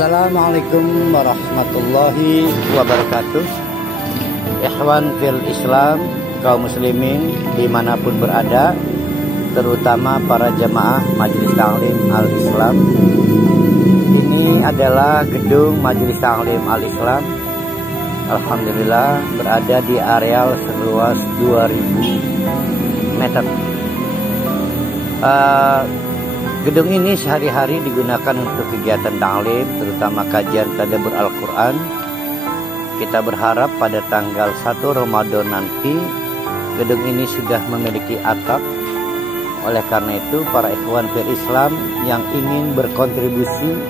Assalamualaikum warahmatullahi wabarakatuh. Ikhwan fil Islam, kaum muslimin dimanapun berada, terutama para jamaah Majelis Ta'lim Al-Islam. Ini adalah gedung Majelis Ta'lim Al-Islam. Alhamdulillah berada di areal seluas 2000 meter. Gedung ini sehari-hari digunakan untuk kegiatan ta'lim, terutama kajian tadabbur Al-Quran. Kita berharap pada tanggal 1 Ramadan nanti gedung ini sudah memiliki atap. Oleh karena itu, para ikhwan fil Islam yang ingin berkontribusi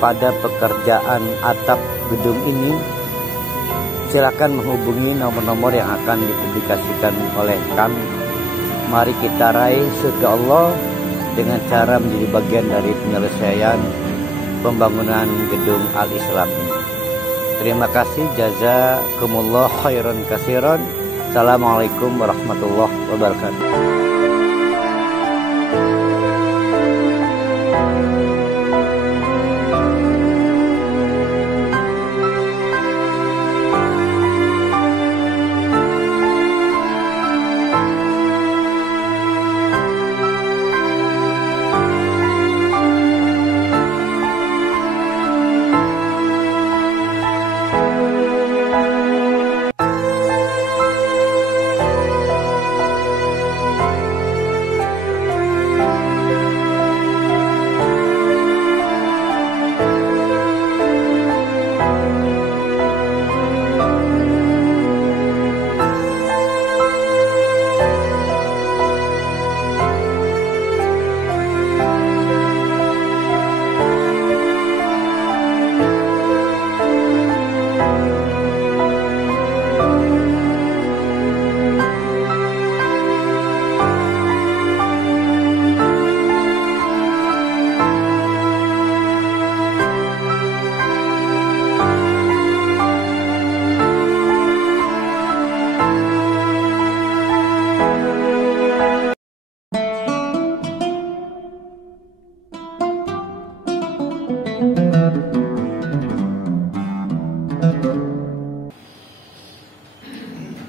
pada pekerjaan atap gedung ini, silakan menghubungi nomor-nomor yang akan dipublikasikan oleh kami. Mari kita raih surga Allah dengan cara menjadi bagian dari penyelesaian pembangunan gedung Al-Islam ini. Terima kasih, jazakumullah khairan katsiran. Assalamualaikum warahmatullahi wabarakatuh.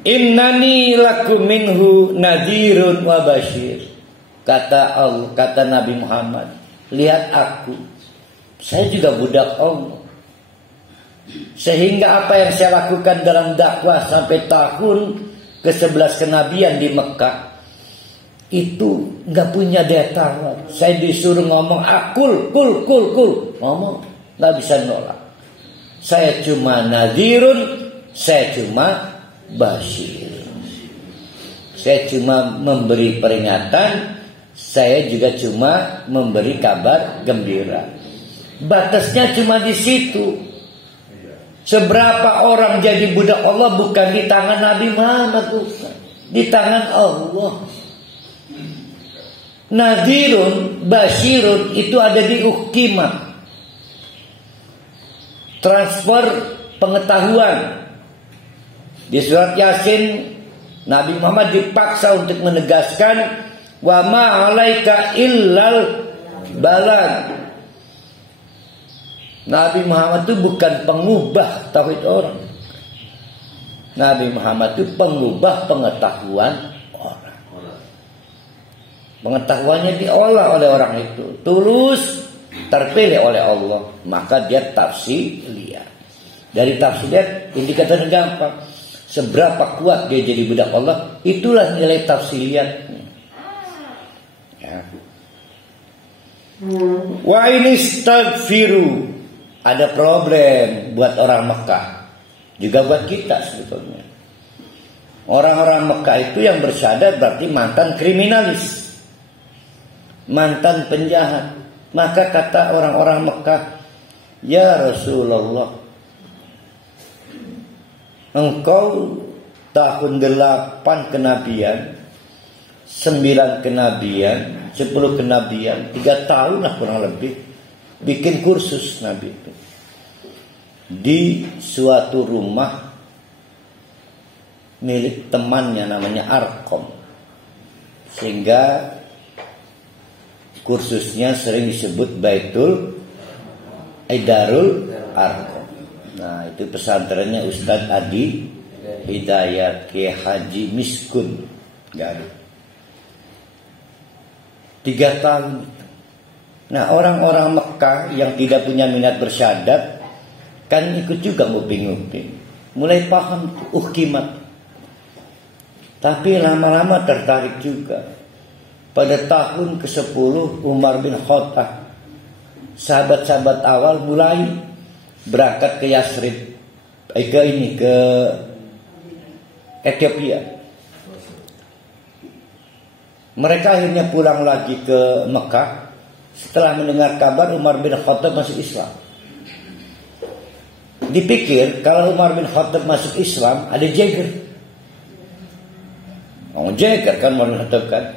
Innani lakum minhu nadhirun wa basyir. Kata Nabi Muhammad, lihat aku, saya juga budak Allah. Sehingga apa yang saya lakukan dalam dakwah sampai tahun ke-11 kenabian di Mekah, itu nggak punya daya tawar. Saya disuruh ngomong kul, ngomong nggak bisa nolak. Saya cuma nadhirun, saya cuma basyir. Saya cuma memberi peringatan, saya juga cuma memberi kabar gembira. Batasnya cuma di situ. Seberapa orang jadi budak Allah bukan di tangan Nabi Muhammad, bukan. Di tangan Allah. Nadhirun, basyirun itu ada di uhkimah. Transfer pengetahuan. Di surat Yasin, Nabi Muhammad dipaksa untuk menegaskan wa ma 'alaika illal balag. Nabi Muhammad itu bukan pengubah tauhid orang. Nabi Muhammad itu pengubah pengetahuan orang. Pengetahuannya diolah oleh orang itu, tulus terpilih oleh Allah, maka dia tafsir lihat. Dari tafsir lihat indikatornya gampang. Seberapa kuat dia jadi budak Allah, itulah nilai tafsiliatnya. Ya. Wa inistaghfiru, ada problem buat orang Mekah, juga buat kita sebetulnya. Orang-orang Mekah itu yang bersyahadat berarti mantan kriminalis, mantan penjahat. Maka kata orang-orang Mekah, ya Rasulullah, engkau tahun 8 kenabian, 9 kenabian, 10 kenabian, 3 tahun lah kurang lebih bikin kursus Nabi itu di suatu rumah milik temannya namanya Arkom, sehingga kursusnya sering disebut Baitul Darul Arqam. Nah, itu pesantrennya Ustadz Adi Hidayat Kiai Haji Miskun Garut. 3 tahun. Nah, orang-orang Mekah yang tidak punya minat bersyahadat kan ikut juga nguping-nguping. Mulai paham kimat. Tapi lama-lama tertarik juga. Pada tahun ke-10 Umar bin Khattab, sahabat-sahabat awal mulai berangkat ke Yasrib, ke Ethiopia. Mereka akhirnya pulang lagi ke Mekah setelah mendengar kabar Umar bin Khattab masuk Islam. Dipikir kalau Umar bin Khattab masuk Islam ada jeger. Jeger kan Umar bin Khattab kan.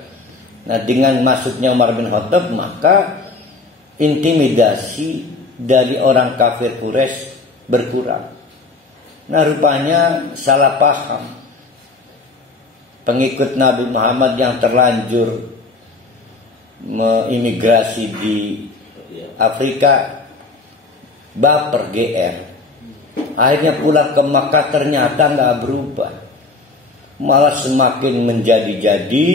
Nah, dengan masuknya Umar bin Khattab maka intimidasi dari orang kafir Quraisy berkurang. Nah, rupanya salah paham. Pengikut Nabi Muhammad yang terlanjur memigrasi di Afrika baper GR. Akhirnya pulang ke Makkah ternyata nggak berubah. Malah semakin menjadi-jadi,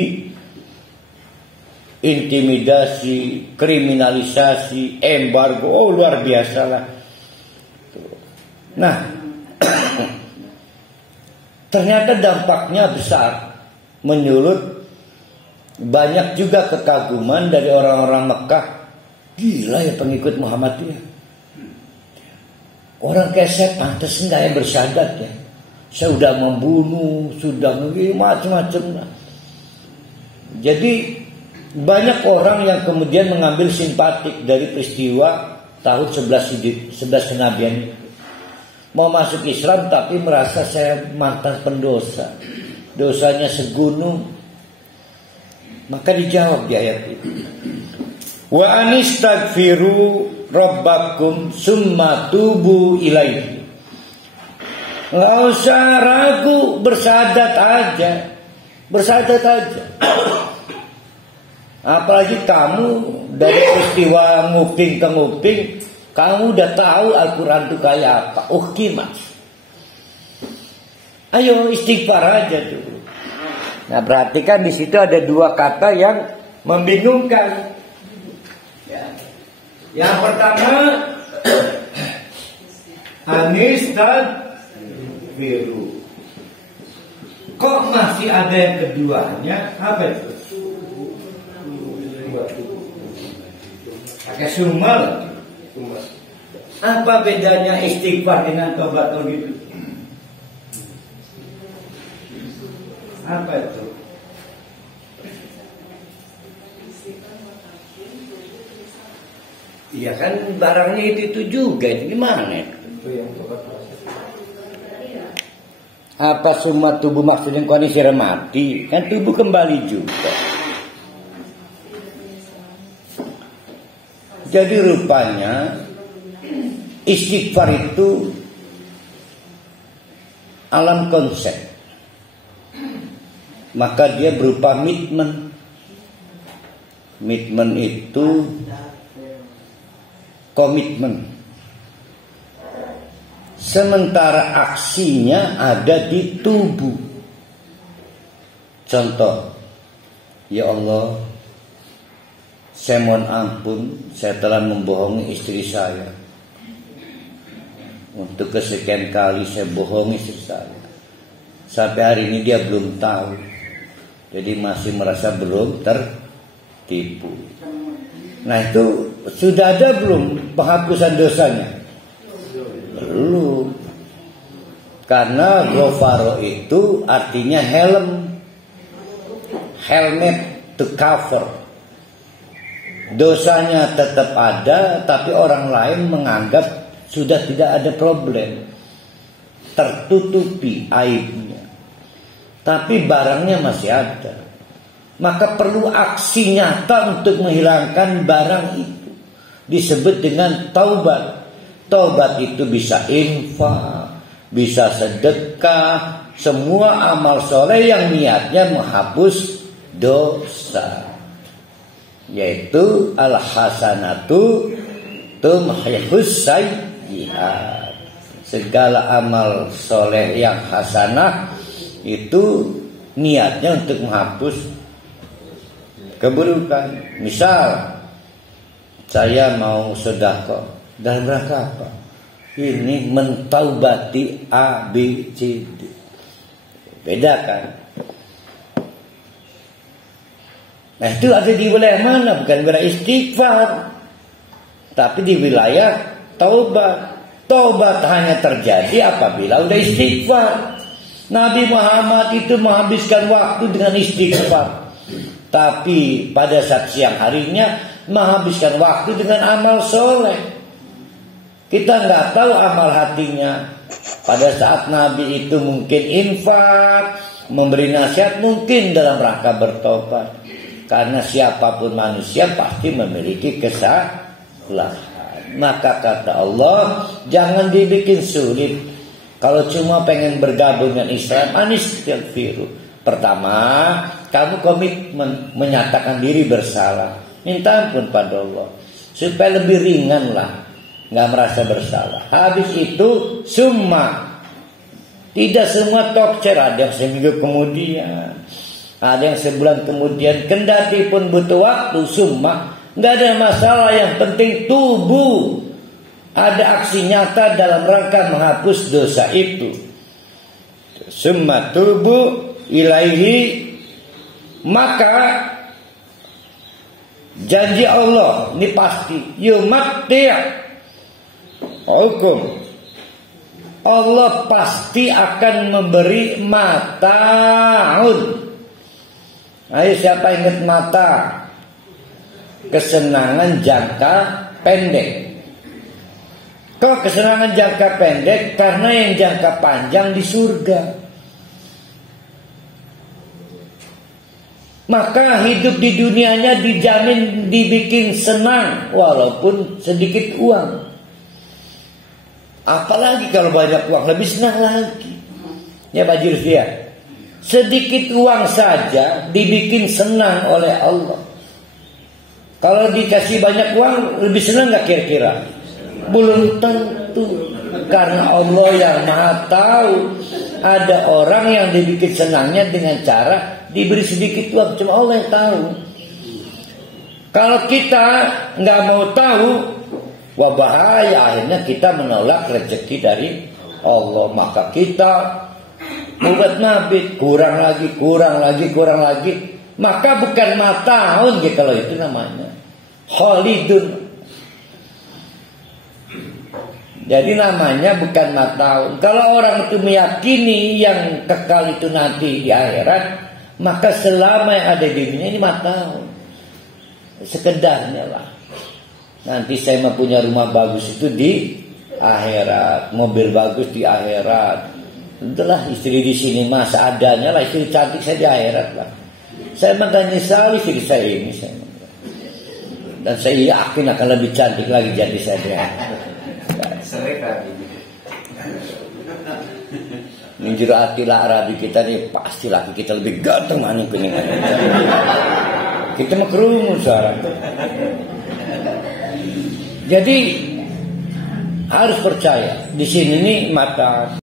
intimidasi, kriminalisasi, embargo, luar biasa lah. Nah, ternyata dampaknya besar, menyulut banyak juga kekaguman dari orang-orang Mekah. Gila ya pengikut Muhammadiyah. Orang keset pantas enggak ya bersyahadat ya. Saya sudah membunuh, sudah macam-macam. Jadi banyak orang yang kemudian mengambil simpatik dari peristiwa tahun 11 kenabian itu. Mau masuk Islam tapi merasa saya mantan pendosa, dosanya segunung. Maka dijawab di ayat itu, wa anistaghfiru rabbakum summa tubu ilaihi. Nggak usah ragu, bersyahadat aja. Apalagi kamu dari peristiwa nguping ke nguping, kamu udah tahu Al-Quran itu kayak apa. Mas, ayo istighfar aja dulu. Nah, perhatikan di situ ada 2 kata yang membingungkan. Yang pertama anistaghfiru. Kok masih ada yang keduanya? Apa itu? Pakai sumal. Apa bedanya istighfar dengan tobat gitu? Apa itu? Iya kan barangnya itu juga. Itu gimana? Apa semua tubuh maksudnya kondisi mati? Kan tubuh kembali juga. Jadi rupanya istighfar itu alam konsep. Maka dia berupa mitmen. Mitmen itu komitmen. Sementara aksinya ada di tubuh. Contoh, ya Allah, saya mohon ampun, saya telah membohongi istri saya. Untuk kesekian kali saya bohongi istri saya. Sampai hari ini dia belum tahu. Jadi masih merasa belum tertipu. Nah, itu sudah ada belum penghapusan dosanya? Belum. Karena ghafaro itu artinya helm. Helmet to cover. Dosanya tetap ada, tapi orang lain menganggap sudah tidak ada problem, tertutupi aibnya, tapi barangnya masih ada. Maka perlu aksi nyata untuk menghilangkan barang itu. Disebut dengan taubat. Taubat itu bisa infak, bisa sedekah, semua amal soleh yang niatnya menghapus dosa. Yaitu al-hasanatu tumhihus sayyi'at. Segala amal soleh yang hasanah itu niatnya untuk menghapus keburukan. Misal saya mau sedekah dalam rangka apa? Ini mentaubati A, B, C, D. Beda kan? Nah itu ada di wilayah mana? Bukan wilayah istighfar, tapi di wilayah taubat. Taubat hanya terjadi apabila udah istighfar. Nabi Muhammad itu menghabiskan waktu dengan istighfar, tapi pada saat siang harinya menghabiskan waktu dengan amal soleh. Kita nggak tahu amal hatinya. Pada saat Nabi itu mungkin infak, memberi nasihat, mungkin dalam rangka bertobat. Karena siapapun manusia pasti memiliki kesalahan. Maka kata Allah, jangan dibikin sulit. Kalau cuma pengen bergabung dengan Islam, anistighfiru. Pertama, kamu komitmen menyatakan diri bersalah, minta ampun pada Allah, supaya lebih ringan lah, nggak merasa bersalah. Habis itu summa, tidak semua tokcer, ada yang seminggu kemudian, ada yang sebulan kemudian, kendati pun butuh waktu. Summa, nggak ada masalah, yang penting tubuh, ada aksi nyata dalam rangka menghapus dosa itu. Summa tubuh ilaihi, maka janji Allah ini pasti, yumatti' hukum, Allah pasti akan memberi mata'un. Ayo siapa ingat mata? Kesenangan jangka pendek. Kok kesenangan jangka pendek? Karena yang jangka panjang di surga. Maka hidup di dunianya dijamin dibikin senang walaupun sedikit uang. Apalagi kalau banyak uang, lebih senang lagi. Ya Pak Jursya, sedikit uang saja dibikin senang oleh Allah. Kalau dikasih banyak uang, lebih senang gak kira-kira? Belum tentu. Karena Allah yang maha tahu. Ada orang yang dibikin senangnya dengan cara diberi sedikit uang. Cuma Allah yang tahu. Kalau kita gak mau tahu, wah bahaya, akhirnya kita menolak rezeki dari Allah. Maka kita buat mabit, kurang lagi. Maka bukan matahun gitu, kalau itu namanya khalidun. Jadi namanya bukan matahun. Kalau orang itu meyakini yang kekal itu nanti di akhirat, maka selama yang ada di dunia ini matahun. Sekedarnya lah. Nanti saya mempunyai rumah bagus itu di akhirat, mobil bagus di akhirat. Itulah istri di sini mah seadanya lah, istri cantik saya di akhirat lah. Saya makanya nyesal istri saya ini, dan saya yakin akan lebih cantik lagi jadi saya di akhirat. Minjur hati lah Arabi kita nih, pasti laki kita lebih ganteng maning kuningan. Kita mah kerumun sekarang. Jadi harus percaya di sini nih mata